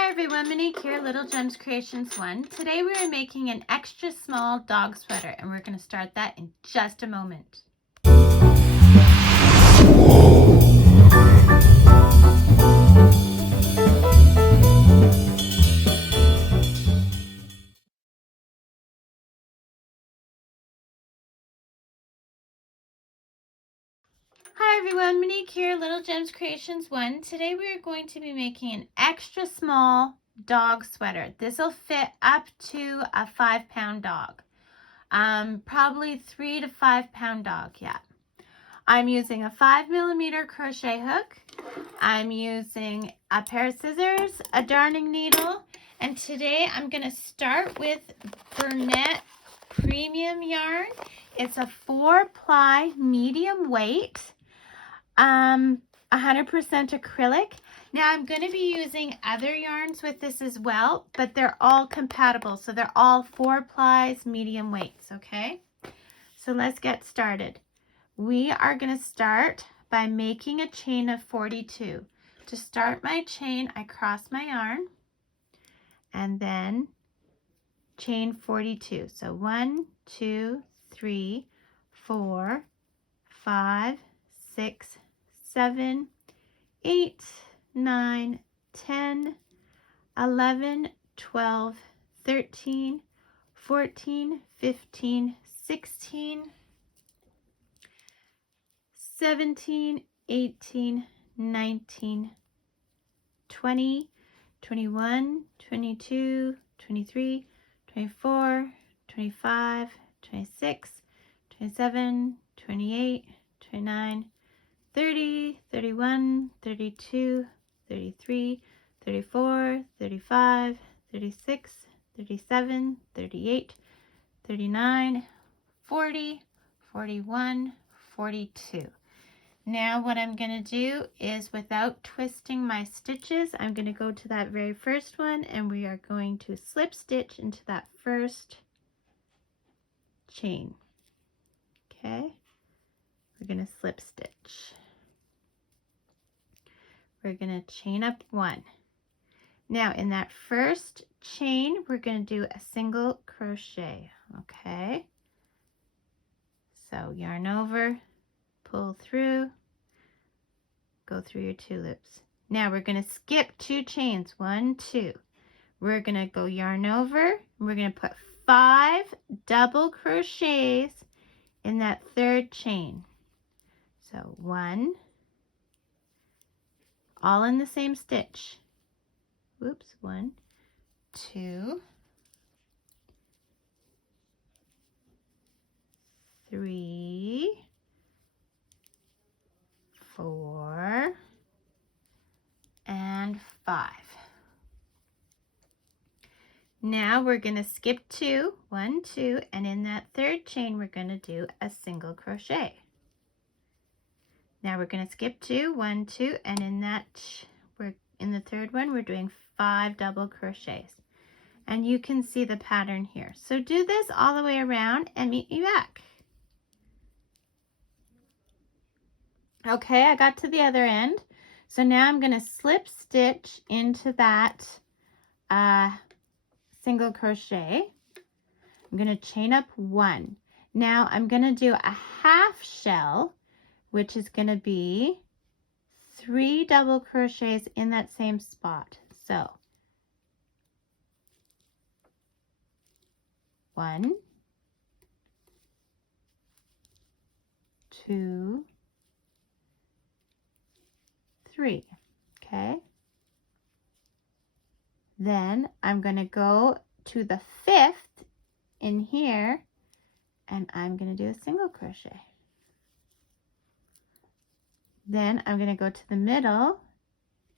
Hi everyone, Monique here, Little Gems Creations 1. Today we are making an extra small dog sweater and we're going to start that in just a moment. Hi everyone, Monique here, Little Gems Creations 1. Today we are going to be making an extra small dog sweater. This will fit up to a 5-pound dog. Probably 3 to 5-pound dog, yeah. I'm using a 5mm crochet hook. I'm using a pair of scissors, a darning needle, and today I'm going to start with Bernette Premium yarn. It's a 4-ply medium weight, 100% acrylic. Now I'm going to be using other yarns with this as well, but they're all compatible, so they're all 4 plies, medium weights, okay? So let's get started. We are going to start by making a chain of 42. To start my chain, I cross my yarn and then chain 42. So 1, 2, 3, 4, 5, 6, 7, 8, 9, 10, 11, 12, 13, 14, 15, 16, 17, 18, 19, 20, 21, 22, 23, 24, 25, 26, 27, 28, 29, 30, 31, 32, 33, 34, 35, 36, 37, 38, 39, 40, 41, 42. Now what I'm going to do is, without twisting my stitches, I'm going to go to that very first one and we are going to slip stitch into that first chain. Okay, we're going to slip stitch. We're going to chain up 1. Now in that first chain, we're going to do a single crochet. Okay, so yarn over, pull through, go through your 2 loops. Now we're going to skip 2 chains, 1, 2. We're going to go yarn over, and we're going to put 5 double crochets in that third chain. So 1, all in the same stitch. Whoops, 1, 2, 3, 4, and 5. Now we're going to skip 2, 1, 2, and in that third chain we're going to do a single crochet. Now we're going to skip 2, 1, 2, and in the third one we're doing 5 double crochets. And you can see the pattern here. So do this all the way around and meet me back. Okay, I got to the other end. So now I'm going to slip stitch into that single crochet. I'm going to chain up 1. Now I'm going to do a half shell, which is going to be 3 double crochets in that same spot. So 1, 2, 3. Okay. Then I'm going to go to the 5th in here and I'm going to do a single crochet. Then I'm going to go to the middle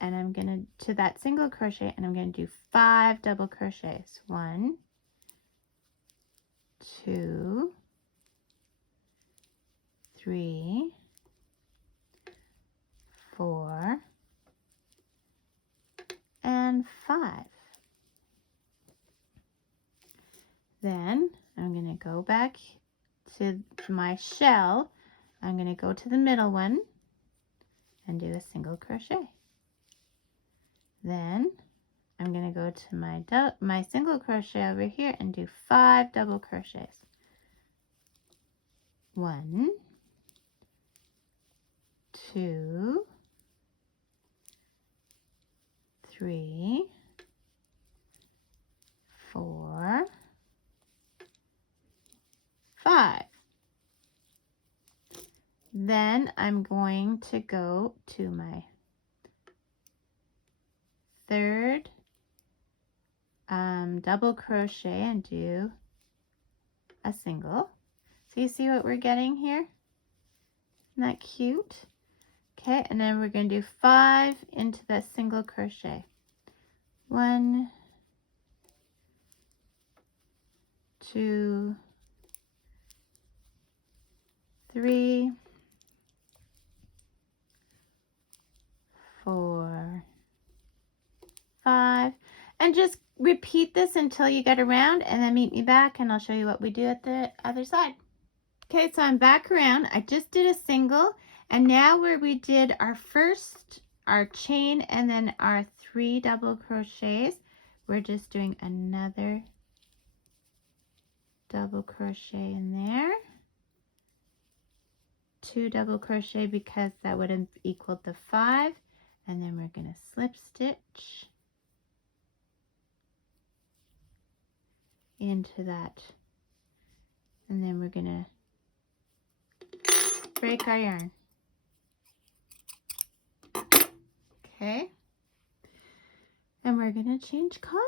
and I'm going to that single crochet and I'm going to do 5 double crochets. 1, 2, 3, 4, and 5. Then I'm going to go back to my shell. I'm going to go to the middle one and do a single crochet. Then I'm going to go to my single crochet over here and do 5 double crochets. 1, 2, 3, 4, 5. Then I'm going to go to my third double crochet and do a single. So you see what we're getting here? Isn't that cute? Okay, and then we're going to do 5 into that single crochet. 1, 2, 3, 4, 5, and just repeat this until you get around, and then meet me back and I'll show you what we do at the other side. Okay, so I'm back around. I just did a single, and now where we did our chain and then our 3 double crochets, we're just doing another double crochet in there, 2 double crochet because that would have equaled the 5, and then we're going to slip stitch into that, and then we're going to break our yarn. Okay, and we're going to change color.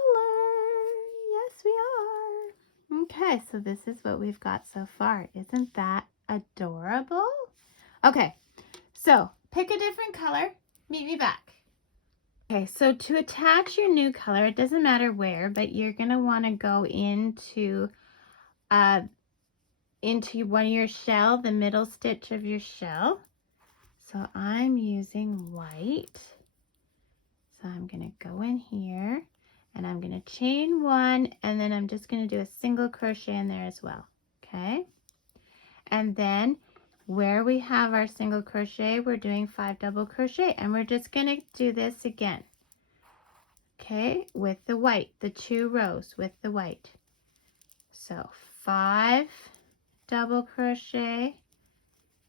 Yes, we are. Okay, so this is what we've got so far. Isn't that adorable? Okay, so pick a different color. Meet me back. Okay, so to attach your new color, it doesn't matter where, but you're going to want to go into one of your shell, the middle stitch of your shell. So I'm using white. So I'm going to go in here and I'm going to chain 1, and then I'm just going to do a single crochet in there as well. Okay. And then where we have our single crochet, we're doing 5 double crochet, and we're just going to do this again. Okay, with the white, the 2 rows with the white. So 5 double crochet,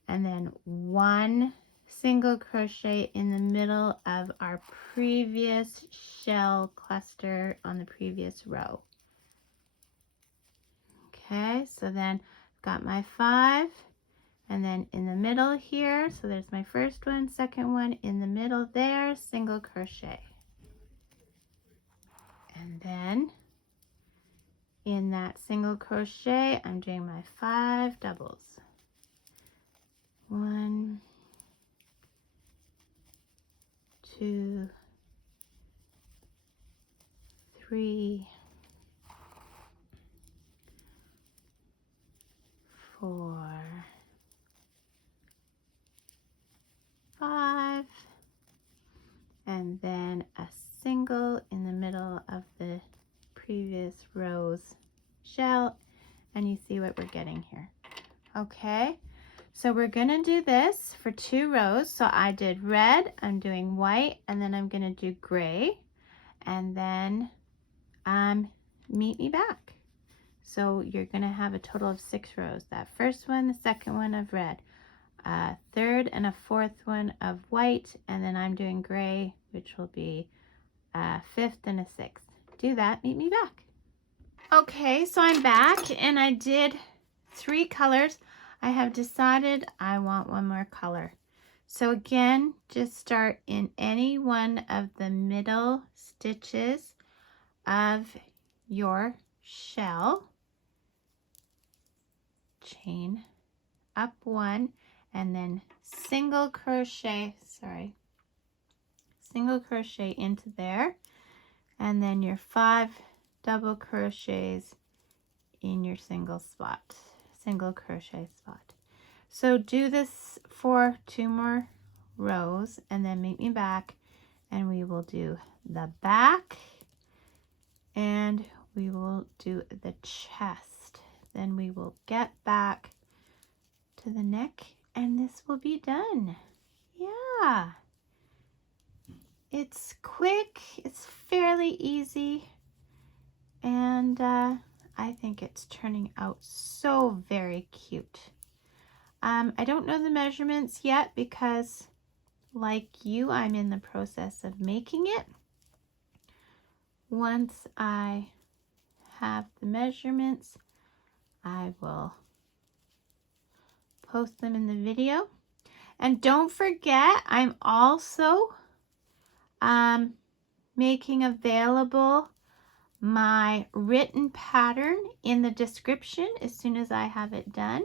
and then 1 single crochet in the middle of our previous shell cluster on the previous row. Okay, so then I've got my 5, and then in the middle here, so there's my first one, second one, in the middle there, single crochet. And then in that single crochet, I'm doing my 5 doubles. 1, 2, 3, 4, 5, and then a single in the middle of the previous row's shell, and you see what we're getting here. Okay, so we're gonna do this for 2 rows. So I did red, I'm doing white, and then I'm gonna do gray, and then meet me back. So you're gonna have a total of 6 rows. That first one, the second one of red, a third and a fourth one of white, and then I'm doing gray, which will be a 5th and a 6th. Do that, meet me back. Okay, so I'm back, and I did 3 colors. I have decided I want one more color. So again, just start in any one of the middle stitches of your shell, chain up 1, and then single crochet into there, and then your 5 double crochets in your single crochet spot. So do this for 2 more rows, and then meet me back, and we will do the back, and we will do the chest. Then we will get back to the neck, and this will be done. Yeah. It's quick, it's fairly easy, and I think it's turning out so very cute. I don't know the measurements yet because, like you, I'm in the process of making it. Once I have the measurements, I will post them in the video. And don't forget, I'm also making available my written pattern in the description as soon as I have it done.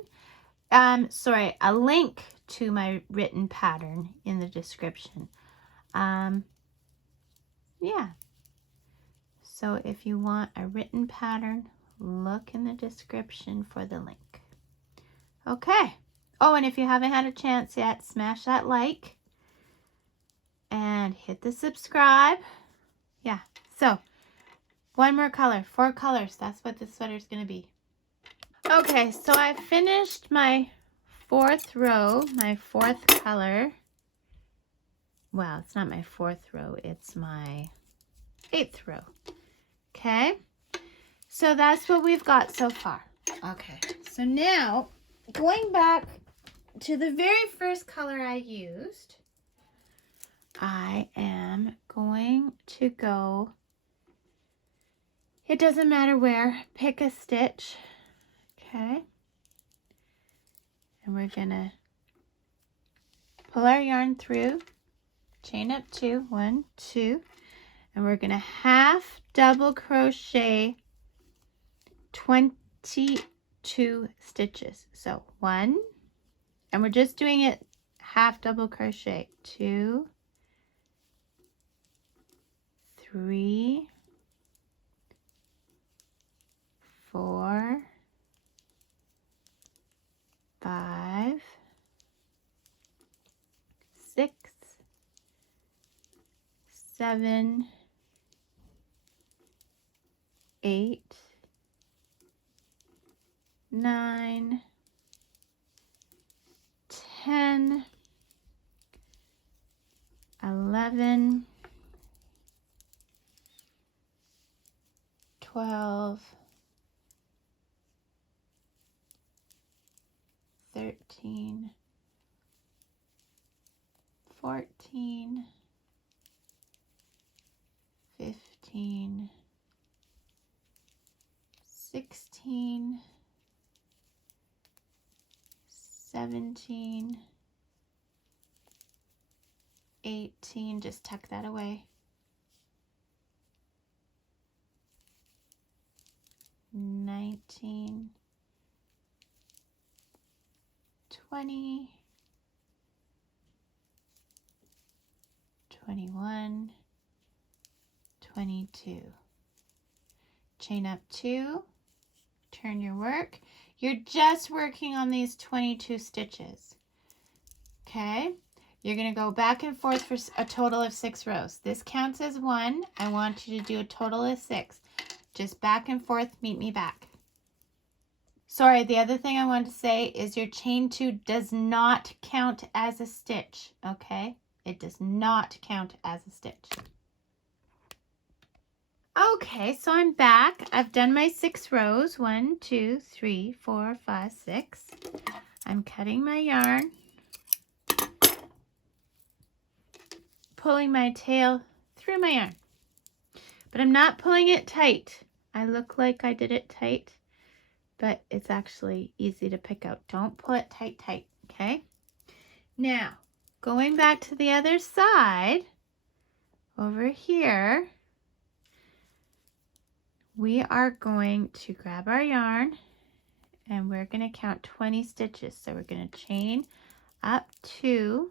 Sorry, a link to my written pattern in the description. Yeah. So if you want a written pattern, look in the description for the link. Okay. Oh, and if you haven't had a chance yet, smash that like and hit the subscribe. Yeah. So one more color, 4 colors. That's what this sweater is going to be. Okay, so I finished my 4th row, my 4th color. Well, it's not my 4th row, it's my 8th row. Okay, so that's what we've got so far. Okay, so now going back to the very first color I used, I am going to go, it doesn't matter where, pick a stitch. Okay, and we're gonna pull our yarn through, chain up 2, 1, 2, and we're gonna half double crochet 22 stitches. So 1, and we're just doing it half double crochet, 2, 3, 4, 5, 6, 7, 8, 9, 10, 11, 12, 13, 14, 15, 16, 17, 18, just tuck that away, 19, 20, 21, 22. Chain up 2, turn your work. You're just working on these 22 stitches. Okay, you're going to go back and forth for a total of 6 rows. This counts as 1. I want you to do a total of 6. Just back and forth, meet me back. Sorry, the other thing I wanted to say is your chain 2 does not count as a stitch, okay? It does not count as a stitch. Okay, so I'm back. I've done my 6 rows. 1, 2, 3, 4, 5, 6. I'm cutting my yarn, pulling my tail through my yarn, but I'm not pulling it tight. I look like I did it tight, but it's actually easy to pick out. Don't pull it tight, okay? Now, going back to the other side, over here, we are going to grab our yarn and we're going to count 20 stitches. So we're going to chain up 2,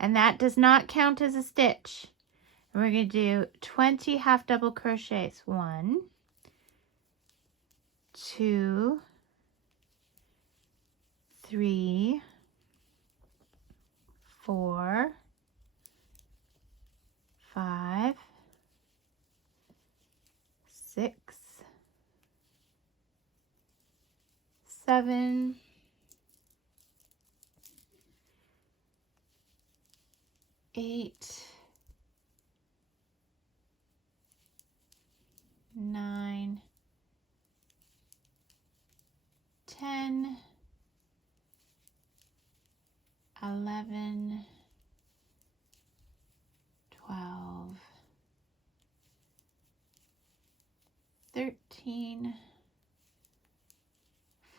and that does not count as a stitch. And we're going to do 20 half double crochets. 1, 2, 3, 4, 5, 6, 7, 8, 9, 10, 11, 12, 13,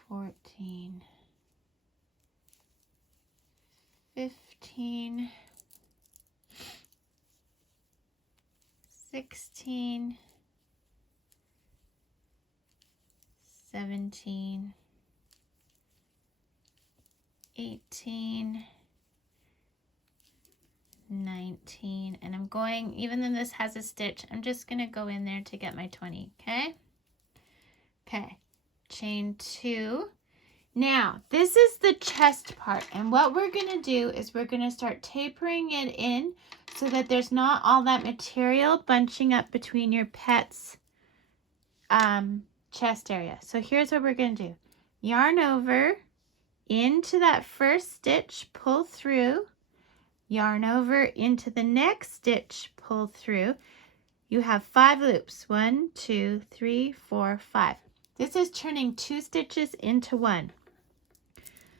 14, 15, 16, 17, 18, 19, and I'm going, even though this has a stitch, I'm just going to go in there to get my 20, okay? Okay, chain 2. Now, this is the chest part, and what we're going to do is we're going to start tapering it in so that there's not all that material bunching up between your pet's chest area. So here's what we're going to do. Yarn over into that first stitch, pull through, yarn over into the next stitch, pull through. You have 5 loops. 1, 2, 3, 4, 5. This is turning 2 stitches into 1.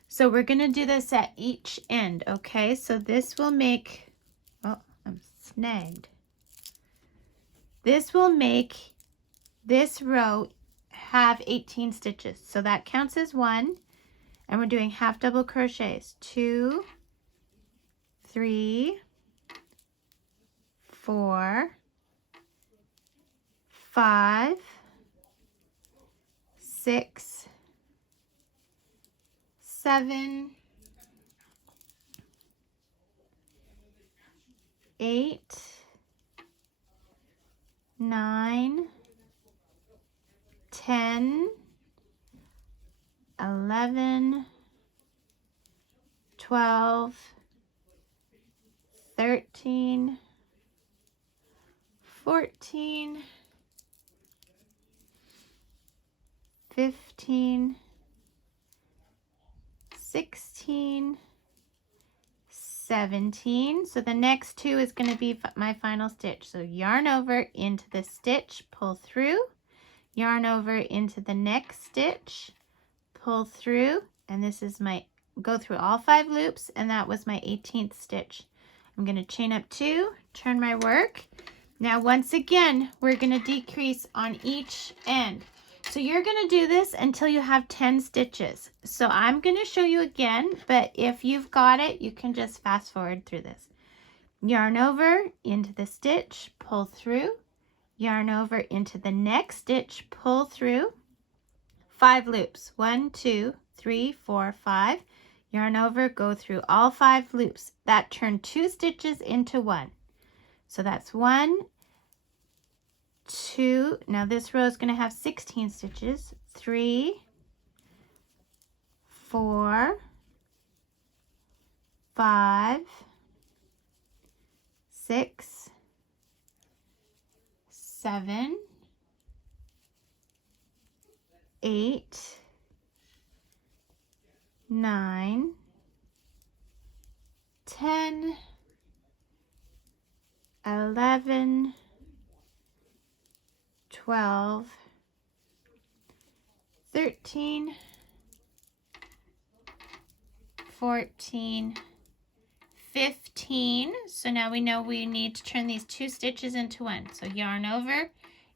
So we're going to do this at each end, okay? So this will make, oh, I'm snagged. This will make this row have 18 stitches. So that counts as 1. And we're doing half double crochets. 2, 3, 4, 5, 6, 7, 8, 9, 10, 11, 12, 13, 14, 15, 16, 17. So the next 2 is going to be my final stitch. So yarn over into the stitch, pull through, yarn over into the next stitch, pull through, and this is my, go through all 5 loops, and that was my 18th stitch. I'm going to chain up 2, turn my work. Now once again, we're going to decrease on each end. So you're going to do this until you have 10 stitches. So I'm going to show you again, but if you've got it, you can just fast forward through this. Yarn over into the stitch, pull through, yarn over into the next stitch, pull through, 5 loops, 1, 2, 3, 4, 5, yarn over, go through all 5 loops. That turned 2 stitches into 1. So that's 1, 2, now this row is going to have 16 stitches, 3, 4, 5, 6, 7, 8, 9, 10, 11, 12, 13, 14, 15. So now we know we need to turn these 2 stitches into 1. So yarn over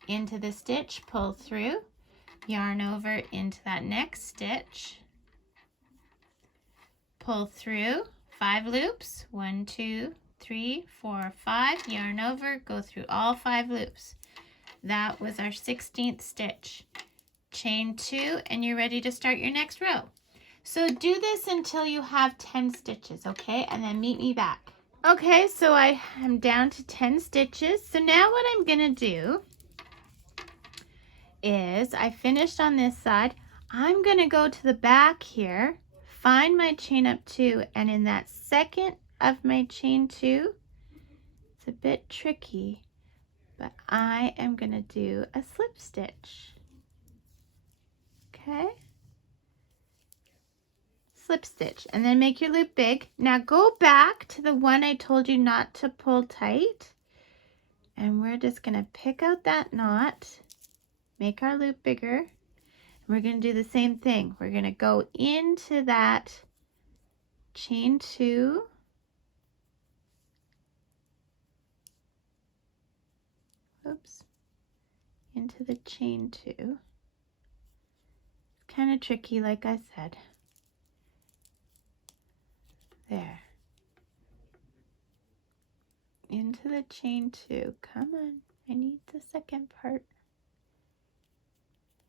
into the stitch, pull through, yarn over into that next stitch, pull through, 5 loops, 1, 2, 3, 4, 5, yarn over, go through all 5 loops. That was our 16th stitch. Chain 2, and you're ready to start your next row. So do this until you have 10 stitches, okay? And then meet me back. Okay, so I am down to 10 stitches. So now what I'm gonna do is, I finished on this side. I'm gonna go to the back here, find my chain up 2, and in that second of my chain 2, it's a bit tricky, but I am gonna do a slip stitch. Okay, slip stitch, and then make your loop big. Now go back to the one I told you not to pull tight, and we're just gonna pick out that knot make our loop bigger. We're going to do the same thing. We're going to go into that chain 2. Oops. Into the chain 2. It's kind of tricky, like I said. There. Into the chain 2. Come on. I need the second part.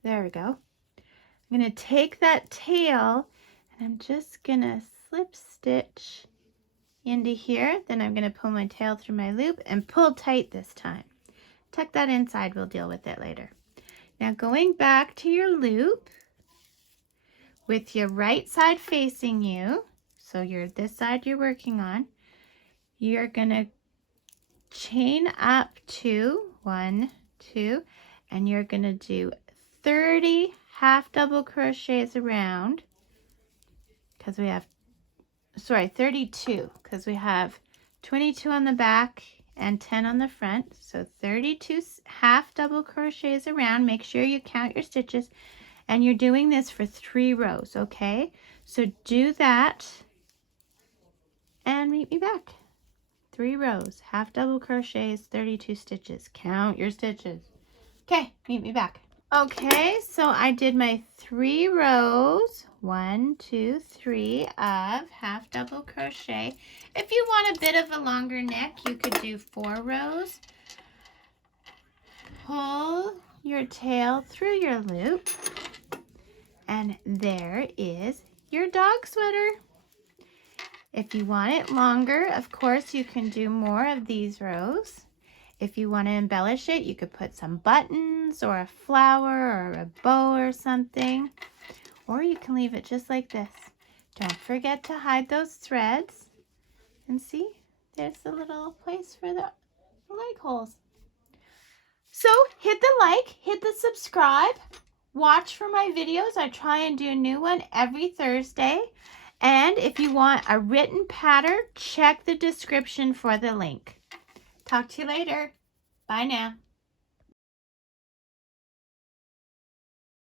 There we go. I'm going to take that tail and I'm just going to slip stitch into here. Then I'm going to pull my tail through my loop and pull tight this time. Tuck that inside. We'll deal with it later. Now going back to your loop with your right side facing you. So you're this side you're working on. You're going to chain up to 1, 2, and you're going to do 30 half double crochets around, because we have 32, because we have 22 on the back and 10 on the front. So 32 half double crochets around. Make sure you count your stitches, and you're doing this for 3 rows. Okay, so do that and meet me back. 3 rows, half double crochets, 32 stitches. Count your stitches. Okay, meet me back. Okay, so I did my 3 rows, 1, 2, 3 of half double crochet. If you want a bit of a longer neck, you could do 4 rows. Pull your tail through your loop, and there is your dog sweater. If you want it longer, of course, you can do more of these rows. If you want to embellish it, you could put some buttons or a flower or a bow or something. Or you can leave it just like this. Don't forget to hide those threads. And see, there's a little place for the leg holes. So hit the like, hit the subscribe. Watch for my videos. I try and do a new one every Thursday. And if you want a written pattern, check the description for the link. Talk to you later. Bye now.